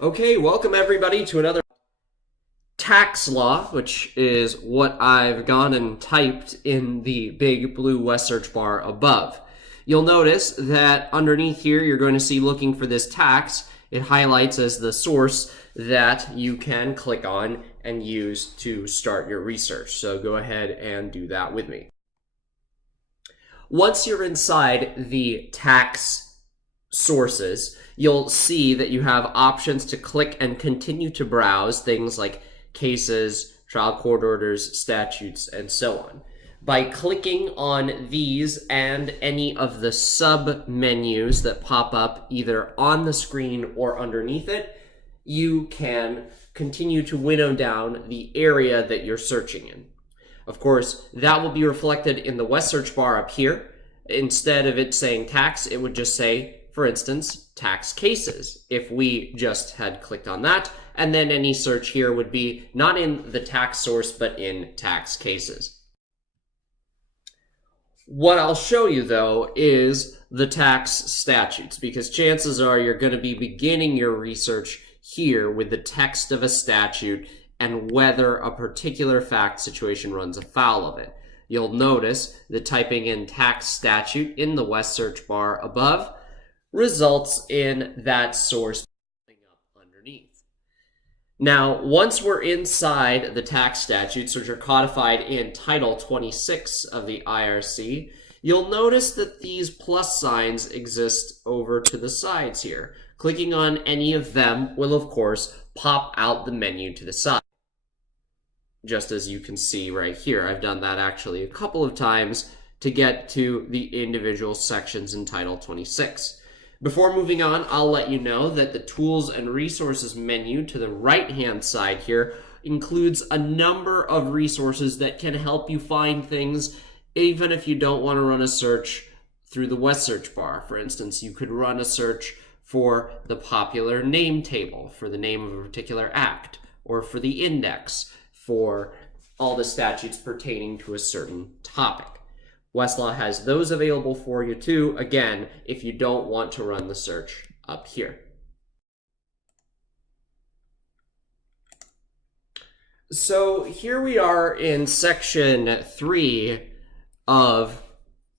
Okay, welcome everybody to another tax law, which is what I've gone and typed in the big blue West search bar above. You'll notice that underneath here, you're going to see looking for this tax. It highlights as the source that you can click on and use to start your research. So go ahead and do that with me. Once you're inside the tax sources, you'll see that you have options to click and continue to browse things like cases, trial court orders, statutes, and so on. By clicking on these and any of the sub-menus that pop up either on the screen or underneath it, you can continue to winnow down the area that you're searching in. Of course, that will be reflected in the West search bar up here. Instead of it saying tax, it would just say, for instance, tax cases, if we just had clicked on that, and then any search here would be not in the tax source, but in tax cases. What I'll show you, though, is the tax statutes, because chances are you're going to be beginning your research here with the text of a statute and whether a particular fact situation runs afoul of it. You'll notice that typing in tax statute in the West search bar above results in that source popping up underneath. Now, once we're inside the tax statutes, which are codified in Title 26 of the IRC, you'll notice that these plus signs exist over to the sides here. Clicking on any of them will, of course, pop out the menu to the side. Just as you can see right here. I've done that actually a couple of times to get to the individual sections in Title 26. Before moving on, I'll let you know that the Tools and Resources menu to the right-hand side here includes a number of resources that can help you find things even if you don't want to run a search through the West search bar. For instance, you could run a search for the popular name table, for the name of a particular act, or for the index, for all the statutes pertaining to a certain topic. Westlaw has those available for you too, again, if you don't want to run the search up here. So here we are in section 3 of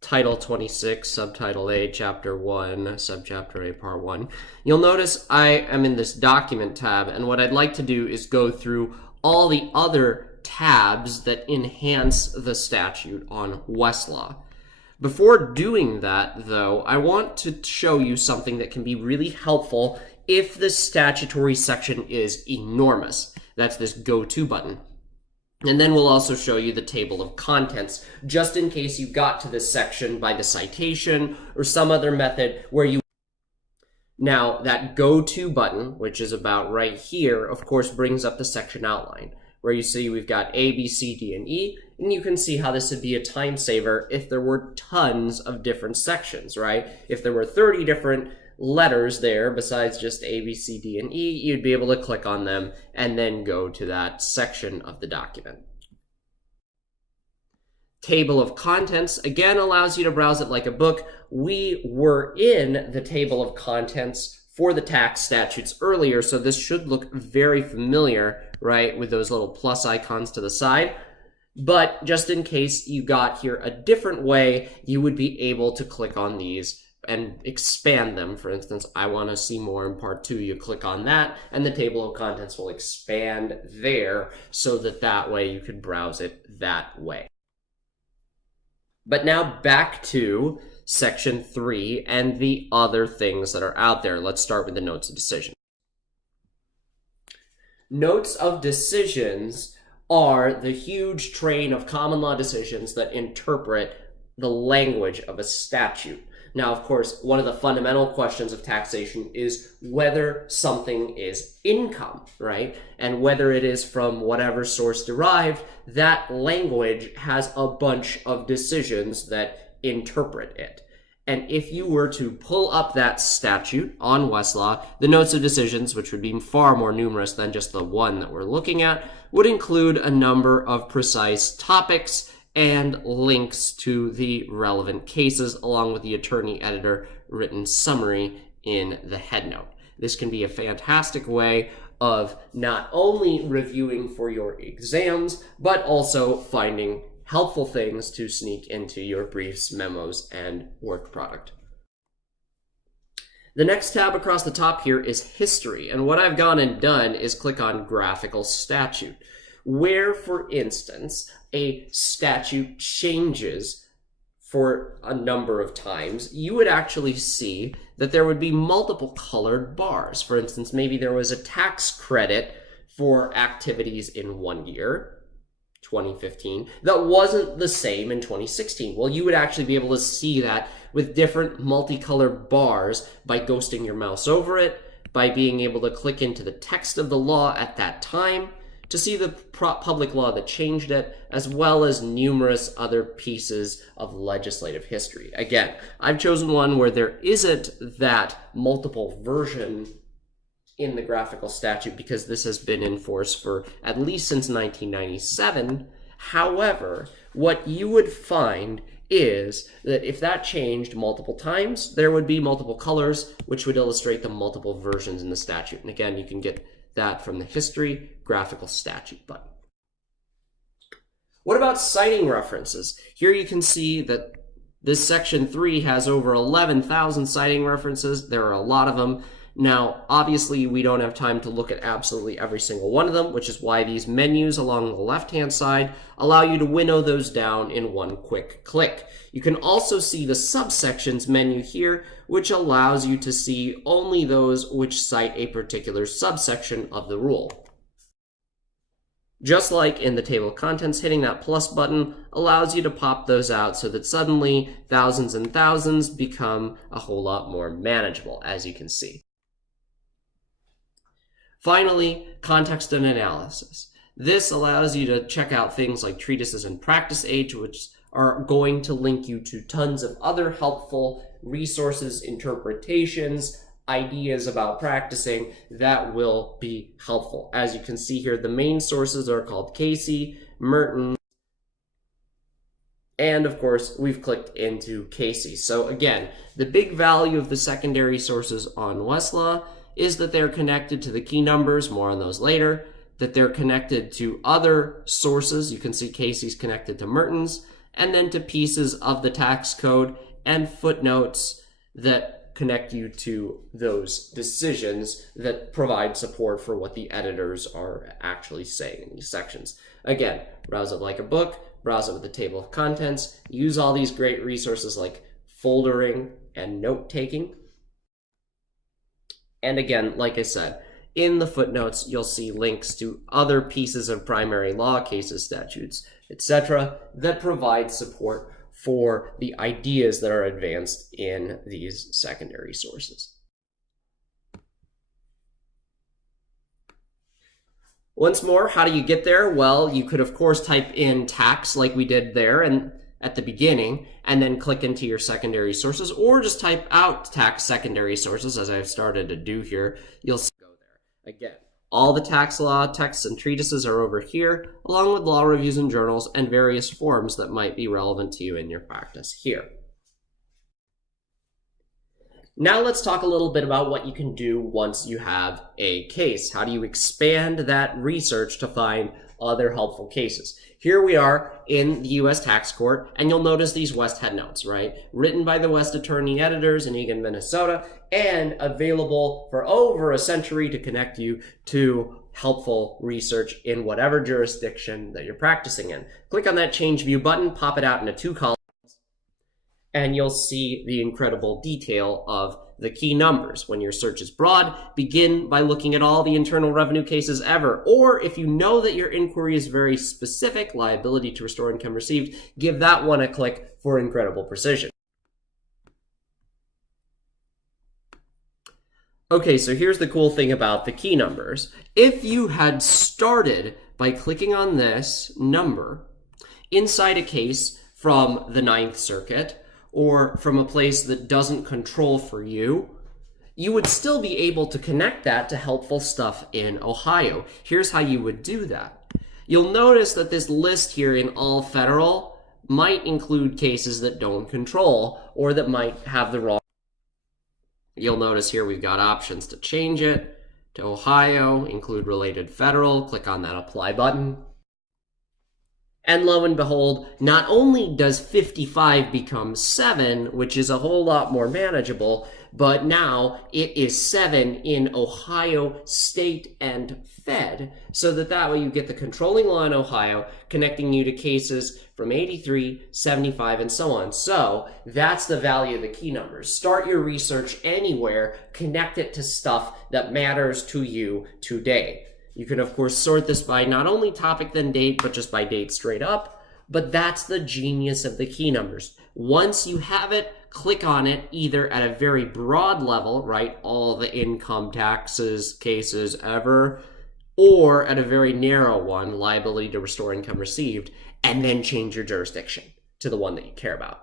Title 26, Subtitle A, Chapter 1, Subchapter A, Part 1. You'll notice I am in this Document tab, and what I'd like to do is go through all the other tabs that enhance the statute on Westlaw. Before doing that, though, I want to show you something that can be really helpful if the statutory section is enormous. That's this Go To button. And then we'll also show you the table of contents, just in case you got to this section by the citation or some other method where you... Now, that Go To button, which is about right here, of course, brings up the section outline, where you see we've got A, B, C, D, and E, and you can see how this would be a time saver if there were tons of different sections, right? If there were 30 different letters there besides just A, B, C, D, and E, you'd be able to click on them and then go to that section of the document. Table of contents, again, allows you to browse it like a book. We were in the table of contents for the tax statutes earlier, so this should look very familiar, right, with those little plus icons to the side. But just in case you got here a different way, you would be able to click on these and expand them. For instance, I want to see more in Part 2. You click on that, and the table of contents will expand there so that way you could browse it that way. But now back to Section 3 and the other things that are out there. Let's start with the notes of decision. Notes of decisions are the huge train of common law decisions that interpret the language of a statute. Now, of course, one of the fundamental questions of taxation is whether something is income, right? And whether it is from whatever source derived, that language has a bunch of decisions that interpret it. And if you were to pull up that statute on Westlaw, the notes of decisions, which would be far more numerous than just the one that we're looking at, would include a number of precise topics and links to the relevant cases, along with the attorney editor written summary in the headnote. This can be a fantastic way of not only reviewing for your exams, but also finding helpful things to sneak into your briefs, memos, and work product. The next tab across the top here is history, and what I've gone and done is click on graphical statute, where, for instance, a statute changes for a number of times, you would actually see that there would be multiple colored bars. For instance, maybe there was a tax credit for activities in one year, 2015, that wasn't the same in 2016. Well, you would actually be able to see that with different multicolored bars by ghosting your mouse over it, by being able to click into the text of the law at that time to see the public law that changed it, as well as numerous other pieces of legislative history. Again, I've chosen one where there isn't that multiple version in the graphical statute because this has been in force for at least since 1997. However, what you would find is that if that changed multiple times, there would be multiple colors, which would illustrate the multiple versions in the statute. And again, you can get that from the history graphical statute button. What about citing references? Here you can see that this section 3 has over 11,000 citing references. There are a lot of them. Now, obviously, we don't have time to look at absolutely every single one of them, which is why these menus along the left-hand side allow you to winnow those down in one quick click. You can also see the subsections menu here, which allows you to see only those which cite a particular subsection of the rule. Just like in the table of contents, hitting that plus button allows you to pop those out so that suddenly thousands and thousands become a whole lot more manageable, as you can see. Finally, context and analysis. This allows you to check out things like treatises and practice aids, which are going to link you to tons of other helpful resources, interpretations, ideas about practicing that will be helpful. As you can see here, the main sources are called Casey, Merton, and of course, we've clicked into Casey. So again, the big value of the secondary sources on Westlaw is that they're connected to the key numbers, more on those later, that they're connected to other sources. You can see Casey's connected to Merton's, and then to pieces of the tax code and footnotes that connect you to those decisions that provide support for what the editors are actually saying in these sections. Again, browse it like a book, browse it with the table of contents, use all these great resources like foldering and note-taking. And again, like I said, in the footnotes, you'll see links to other pieces of primary law cases, statutes, etc., that provide support for the ideas that are advanced in these secondary sources. Once more, how do you get there? Well, you could, of course, type in tax like we did there and at the beginning, and then click into your secondary sources, or just type out tax secondary sources, as I've started to do here. You'll see go there. Again, all the tax law texts and treatises are over here, along with law reviews and journals and various forms that might be relevant to you in your practice here. Now let's talk a little bit about what you can do once you have a case. How do you expand that research to find other helpful cases? Here we are in the U.S. Tax Court, and you'll notice these West headnotes, right? Written by the West Attorney Editors in Eagan, Minnesota, and available for over a century to connect you to helpful research in whatever jurisdiction that you're practicing in. Click on that Change View button, pop it out into 2 columns, and you'll see the incredible detail of the key numbers. When your search is broad, begin by looking at all the Internal Revenue cases ever. Or if you know that your inquiry is very specific, liability to restore income received, give that one a click for incredible precision. Okay, so here's the cool thing about the key numbers. If you had started by clicking on this number inside a case from the Ninth Circuit, or from a place that doesn't control for you, you would still be able to connect that to helpful stuff in Ohio. Here's how you would do that. You'll notice that this list here in all federal might include cases that don't control or that might have the wrong. You'll notice here we've got options to change it to Ohio, include related federal, click on that apply button. And lo and behold, not only does 55 become 7, which is a whole lot more manageable, but now it is 7 in Ohio state and fed, so that way you get the controlling law in Ohio connecting you to cases from 83, 75, and so on. So that's the value of the key numbers. Start your research anywhere, connect it to stuff that matters to you today. You can, of course, sort this by not only topic then date, but just by date straight up. But that's the genius of the key numbers. Once you have it, click on it either at a very broad level, right, all the income taxes cases ever, or at a very narrow one, liability to restore income received, and then change your jurisdiction to the one that you care about.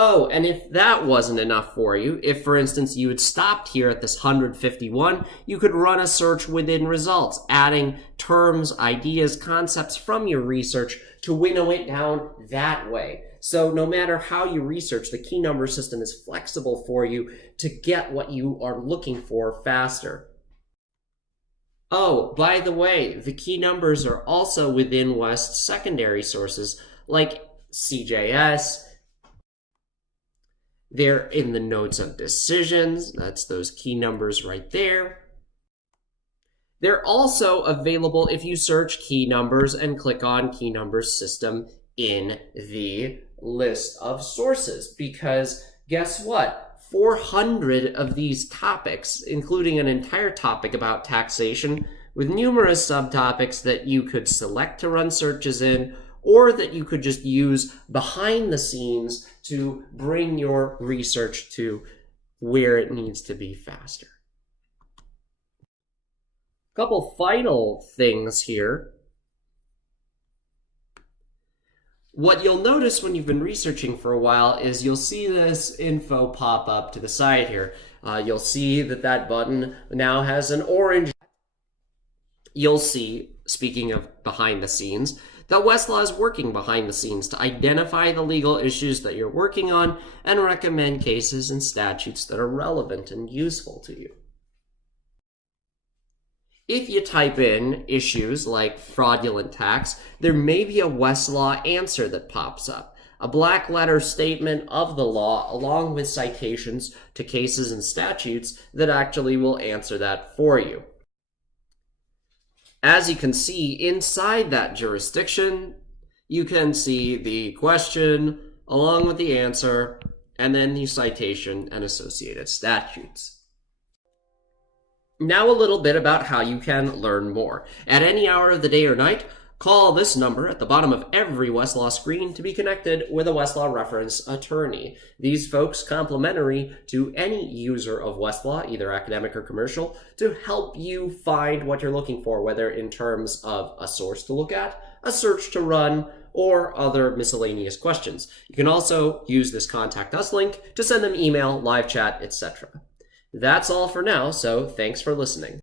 Oh, and if that wasn't enough for you, if, for instance, you had stopped here at this 151, you could run a search within results, adding terms, ideas, concepts from your research to winnow it down that way. So no matter how you research, the key number system is flexible for you to get what you are looking for faster. Oh, by the way, the key numbers are also within West's secondary sources like CJS. They're in the notes of decisions. That's those key numbers right there. They're also available if you search key numbers and click on key numbers system in the list of sources. Because guess what? 400 of these topics, including an entire topic about taxation with numerous subtopics that you could select to run searches in, or that you could just use behind the scenes to bring your research to where it needs to be faster. A couple final things here. What you'll notice when you've been researching for a while is you'll see this info pop up to the side here. You'll see that button now has an orange. You'll see, speaking of behind the scenes, that Westlaw is working behind the scenes to identify the legal issues that you're working on and recommend cases and statutes that are relevant and useful to you. If you type in issues like fraudulent tax, there may be a Westlaw answer that pops up, a black letter statement of the law along with citations to cases and statutes that actually will answer that for you. As you can see, inside that jurisdiction, you can see the question along with the answer, and then the citation and associated statutes. Now a little bit about how you can learn more. At any hour of the day or night, call this number at the bottom of every Westlaw screen to be connected with a Westlaw reference attorney. These folks complimentary to any user of Westlaw, either academic or commercial, to help you find what you're looking for, whether in terms of a source to look at, a search to run, or other miscellaneous questions. You can also use this Contact Us link to send them email, live chat, etc. That's all for now, so thanks for listening.